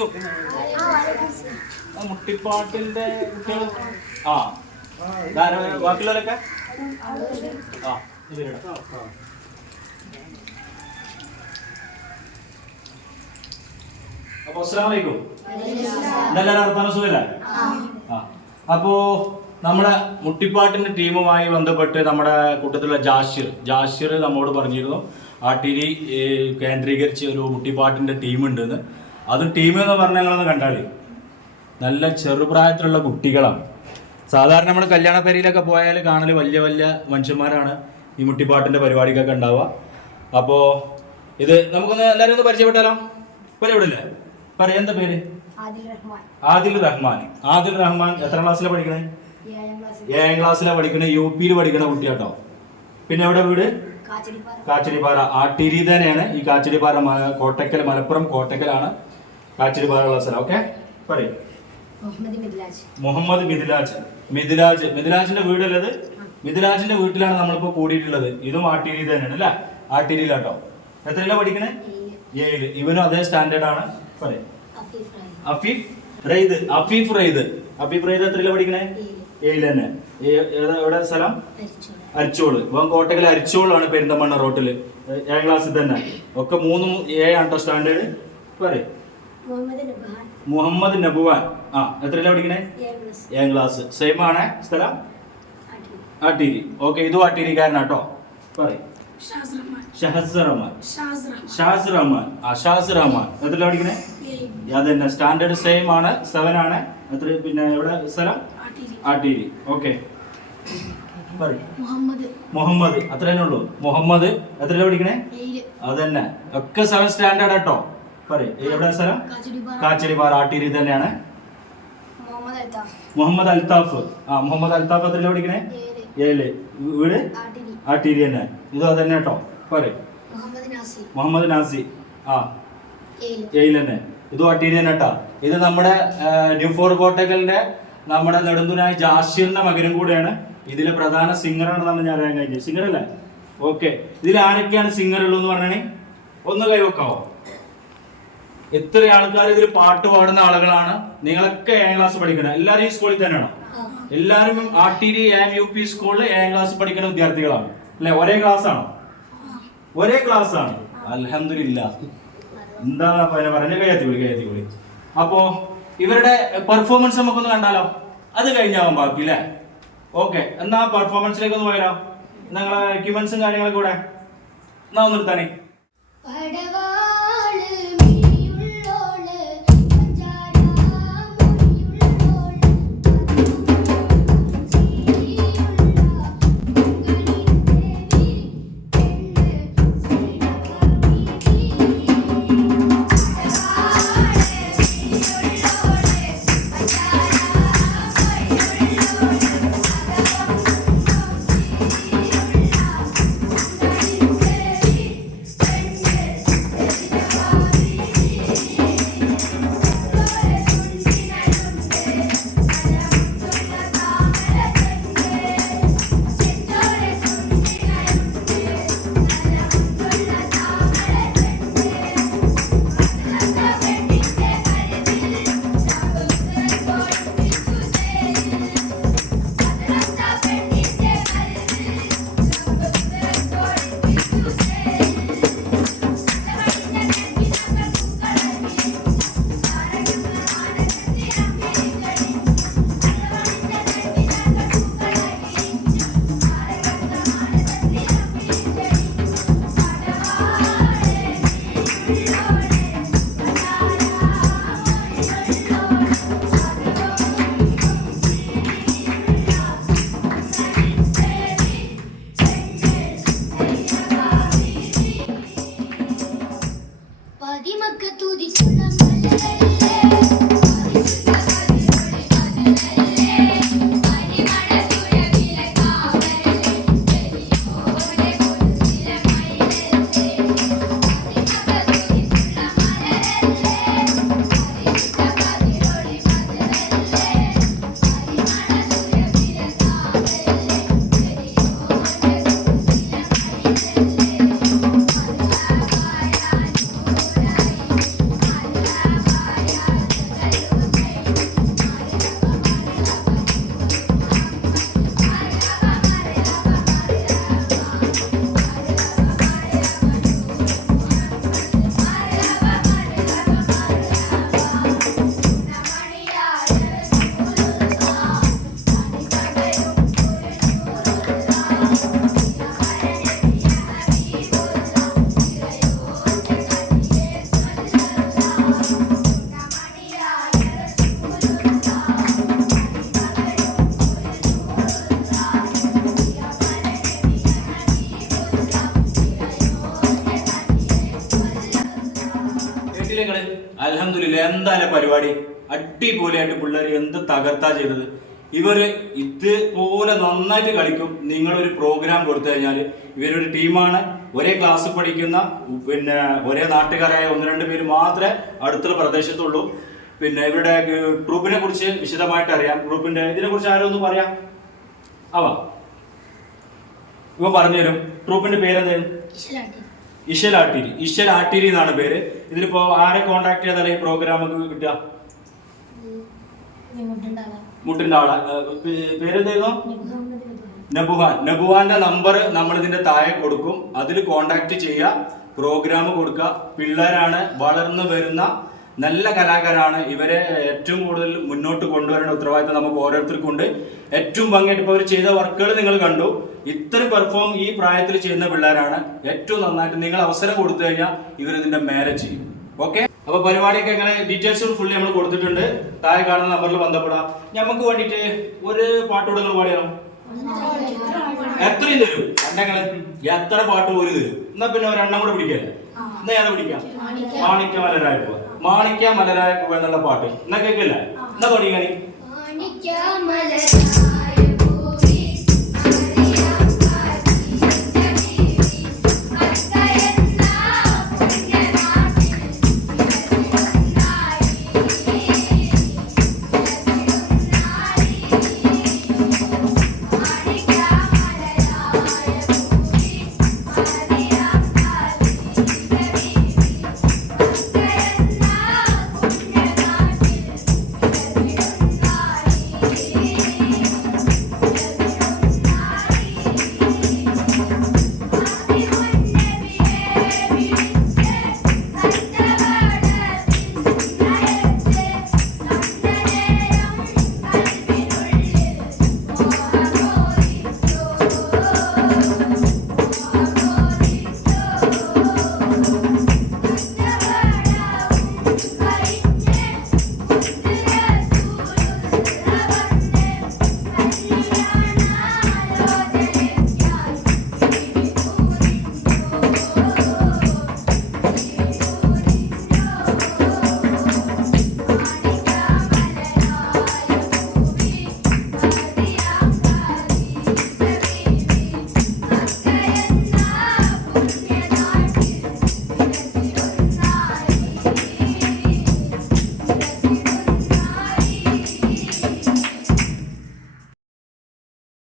അലൈക്കും ആ, മുട്ടിപ്പാട്ടിന്റെ കുട്ടികൾ ആ ബാക്കിയുള്ളവരൊക്കെ? ആ ഇവരുടെ. അപ്പൊ അസ്സലാമു അലൈക്കും എന്തെല്ലാം വർത്താനം സുഖല്ലേ? ആ അപ്പോ നമ്മുടെ മുട്ടിപ്പാട്ടിന്റെ ടീമുമായി ബന്ധപ്പെട്ട് നമ്മുടെ കൂട്ടത്തിലുള്ള ജാഷിർ. ജാഷിർ നമ്മോട് പറഞ്ഞിരുന്നു ആ ടിരി കേന്ദ്രീകരിച്ച് ഒരു മുട്ടിപ്പാട്ടിന്റെ ടീം ഉണ്ടെന്ന് അത് ടീം എന്ന് പറഞ്ഞാൽ ഞങ്ങളൊന്ന് കണ്ടാളി. നല്ല ചെറുപ്രായത്തിലുള്ള കുട്ടികളാണ്. സാധാരണ നമ്മൾ കല്യാണ പോയാൽ കാണൽ വലിയ വലിയ മനുഷ്യന്മാരാണ് ഈ മുട്ടിപ്പാട്ടിന്റെ പരിപാടിക്കൊക്കെ ഉണ്ടാവുക. അപ്പോ ഇത് നമുക്കൊന്ന് എല്ലാവരും ഒന്ന് പരിചയപ്പെട്ടാലോ? പരിചയപ്പെടില്ലേ? പറയാ എന്താ പേര്? ആദിൽ റഹ്മാൻ ആദിൽ റഹ്മാൻ എത്ര ക്ലാസ്സിലാണ് പഠിക്കണേ? ഏഴാം ക്ലാസ്സിലാണ് പഠിക്കണേ. യു പിയിൽ പഠിക്കണ കുട്ടിയാട്ടോ. പിന്നെ എവിടെ വീട്? കാച്ചടിപ്പാറ. കാച്ചടിപ്പാറ. ആട്ടിരി തന്നെയാണ് ഈ കാച്ചടിപ്പാറ കോട്ടക്കൽ മലപ്പുറം കോട്ടക്കലാണ്. കാച്ചടിപ്പാറ ഉള്ള സ്ഥലം ഓക്കെ പറയും. മുഹമ്മദ് മിഥിലാജ് മിഥിലാജ് മിഥിലാജിന്റെ വീടല്ലത് മിഥിലാജിന്റെ വീട്ടിലാണ് നമ്മളിപ്പോ കൂടിയിട്ടുള്ളത്. ഇതും ആട്ടിരി തന്നെയാണ് അല്ലേ? ആട്ടിരിയിലാട്ടോ എത്രയിലാ പഠിക്കണേ? ഏഴ്. ഇവനും അതേ സ്റ്റാൻഡേർഡ് ആണ്. പറയും. അഫീഫ് റായി Afeef Raed Afeef Raed Afeef Raed എത്രയിലാ പഠിക്കണേ? ഏഴിൽ തന്നെ. എവിടെ സ്ഥലം? അരിച്ചോൾ ഇവൻ കോട്ടക്കൽ അരിച്ചോളാണ് പെരിന്തമണ്ണ റോട്ടിൽ. ഏഴാം ക്ലാസ്സിൽ തന്നെ. ഒക്കെ മൂന്നും ഏഴാണ് കേട്ടോ സ്റ്റാൻഡേർഡ് പറയും. മുഹമ്മദ് നബുവാൻ. ആ എത്ര പഠിക്കണേ? ഏഴാം ക്ലാസ്. സെയിം ആണ് സ്ഥലം? അട്ടീരി ആട്ടീരി. ഓക്കെ ഇതും ആട്ടീരിക്കാരനാട്ടോ പറയും. ഷാസ് റഹ്മാൻ ആ ഷാസ് റഹ്മാൻ എത്രയിലാ പഠിക്കണേ? അത് സ്റ്റാൻഡേർഡ് സെയിം ആണ്. സെവൻ ആണ്. എത്ര പിന്നെ എവിടെ? സ്ഥലം? ആട്ടിരി. ഓക്കെ മുഹമ്മദ്. മുഹമ്മദ്. അത്ര തന്നെ ഉള്ളൂ. മുഹമ്മദ്. എത്രയിലാ പഠിക്കണേ? അതന്നെ ഒക്കെ സെവൻ സ്റ്റാൻഡേർഡ് കേട്ടോ പറയും. എവിടെ സ്ഥലം കാച്ചടിപ്പാറ. ആട്ടീരി തന്നെയാണ്. മുഹമ്മദ് അൽത്താഫ് അൽത്താഫ് ആ മുഹമ്മദ് അൽത്താഫ് എത്രയിലാ പഠിക്കണേ? ഏഴ്. ഏഴ്. വീട്? ആട്ടിരി. ആട്ടീരി തന്നെ. ഇത് അതന്നെ കേട്ടോ. പറയും. മുഹമ്മദ് നാസി. ആ. ഏഴ്. ഏഴിൽ തന്നെ. ഇതും അട്ടീരി തന്നെ കേട്ടോ. ഇത് നമ്മുടെ ന്യൂ ഫോർ കോട്ടക്കലിന്റെ നമ്മുടെ നെടുന്തുനായ ജാഷിറിന്റെ മകനും കൂടെയാണ്. ഇതിലെ പ്രധാന സിംഗർ ആണെന്നാണ് ഞാൻ അറിയാൻ കഴിഞ്ഞത്. സിംഗർ അല്ലേ ഓക്കെ. ഇതിൽ ആരൊക്കെയാണ് സിംഗർ ഉള്ളതെന്ന് പറഞ്ഞേ ഒന്ന് കൈവക്കാവോ? എത്ര ആൾക്കാർ ഇതിൽ പാട്ട് പാടുന്ന ആളുകളാണ് നിങ്ങളൊക്കെ ഏഴാം ക്ലാസ് പഠിക്കണം. എല്ലാവരും ഈ സ്കൂളിൽ തന്നെയാണ്? എല്ലാവരും ആട്ടിരി എം യു പി സ്കൂളിൽ ഏഴാം ക്ലാസ് പഠിക്കുന്ന വിദ്യാർത്ഥികളാണ്. അല്ലെ? ഒരേ ക്ലാസ് ആണോ? ഒരേ ക്ലാസ് ആണ്. അലഹമില്ല എന്താ പറഞ്ഞ? കയ്യാത്തി വിളി കയ്യാത്തി വിളി. അപ്പോ ഇവരുടെ പെർഫോമൻസ് നമുക്കൊന്ന് കണ്ടാലോ? അത് കഴിഞ്ഞാവാൻ ബാക്കി അല്ലേ? ഓക്കെ എന്നാ പെർഫോമൻസിലേക്ക് ഒന്ന് പോയാലോ നിങ്ങളെ എക്യുപ്മെന്റ്സും കാര്യങ്ങളൊക്കെ കൂടെ എന്നാ ഒന്ന് നിർത്താനേ? എന്തായാലും പരിപാടി അടിപൊളിയായിട്ട് പിള്ളേർ എന്ത് തകർത്താ ചെയ്തത്. ഇവർ ഇതുപോലെ നന്നായിട്ട് കളിക്കും. നിങ്ങളൊരു പ്രോഗ്രാം കൊടുത്തു കഴിഞ്ഞാൽ ഇവരൊരു ടീമാണ്. ഒരേ ക്ലാസ് പഠിക്കുന്ന പിന്നെ ഒരേ നാട്ടുകാരായ ഒന്ന് രണ്ട് പേര് മാത്രമേ അടുത്തുള്ള പ്രദേശത്തുള്ളൂ. പിന്നെ ഇവരുടെ ഗ്രൂപ്പിനെ കുറിച്ച് വിശദമായിട്ട് അറിയാം. ഗ്രൂപ്പിന്റെ ഇതിനെ കുറിച്ച് ആരോ ഒന്ന് പറയാം. ആവാ. ഇവ പറഞ്ഞുതരും. ഗ്രൂപ്പിന്റെ പേരെന്തായിരുന്നു ഇഷൽ ആട്ടിരി. ഇഷൽ ആട്ടിരി എന്നാണ് പേര്. ഇതിലിപ്പോ ആരെ കോണ്ടാക്ട് ചെയ്താലേ ഈ പ്രോഗ്രാം കിട്ടുക? മുട്ടിന്റെ പേരെന്തായിരുന്നു? നബുഹാൻ. നബുഹാന്റെ നമ്പർ നമ്മൾ ഇതിന്റെ താഴെ കൊടുക്കും. അതിൽ കോണ്ടാക്ട് ചെയ്യുക പ്രോഗ്രാം കൊടുക്കുക. പിള്ളേരാണ് വളർന്നു വരുന്ന നല്ല കലാകാരാണ്. ഇവരെ ഏറ്റവും കൂടുതൽ മുന്നോട്ട് കൊണ്ടുവരേണ്ട ഉത്തരവാദിത്തം നമുക്ക് ഓരോരുത്തർക്കും ഉണ്ട് ഏറ്റവും ഭംഗിയായിട്ട് ഇപ്പോൾ അവർ ചെയ്ത വർക്കുകൾ നിങ്ങൾ കണ്ടു. ഇത്ര പെർഫോം ഈ പ്രായത്തിൽ ചെയ്യുന്ന പിള്ളേരാണ്. ഏറ്റവും നന്നായിട്ട് നിങ്ങൾ അവസരം കൊടുത്തു കഴിഞ്ഞാൽ ഇവർ ഇതിന്റെ മേലെ ചെയ്യും. ഓക്കെ? അപ്പൊ പരിപാടിയൊക്കെ എങ്ങനെ ഡീറ്റെയിൽസ് ഫുള്ളി നമ്മൾ കൊടുത്തിട്ടുണ്ട്. താഴെ കാണുന്ന നമ്പറിൽ ബന്ധപ്പെടാം. നമുക്ക് വേണ്ടിയിട്ട് ഒരു പാട്ടുകൂടെ നിങ്ങൾ പാടിയാലോ? എത്രയും തരും. കണ്ടങ്ങൾ എത്ര പാട്ട് പോലും തരും. എന്നാ പിന്നെ ഒരെണ്ണം കൂടെ പിടിക്കല്ലേ? എന്നാ ഏതാ പിടിക്കാം. മാണിക്യ പോലെ പൂവ് മാണിക്യ മലരായ പൂവ എന്നുള്ള പാട്ട്. എന്നാ കേൾക്കില്ല? എന്നാ പാടിക്കാനി മാണിക്യമലരായ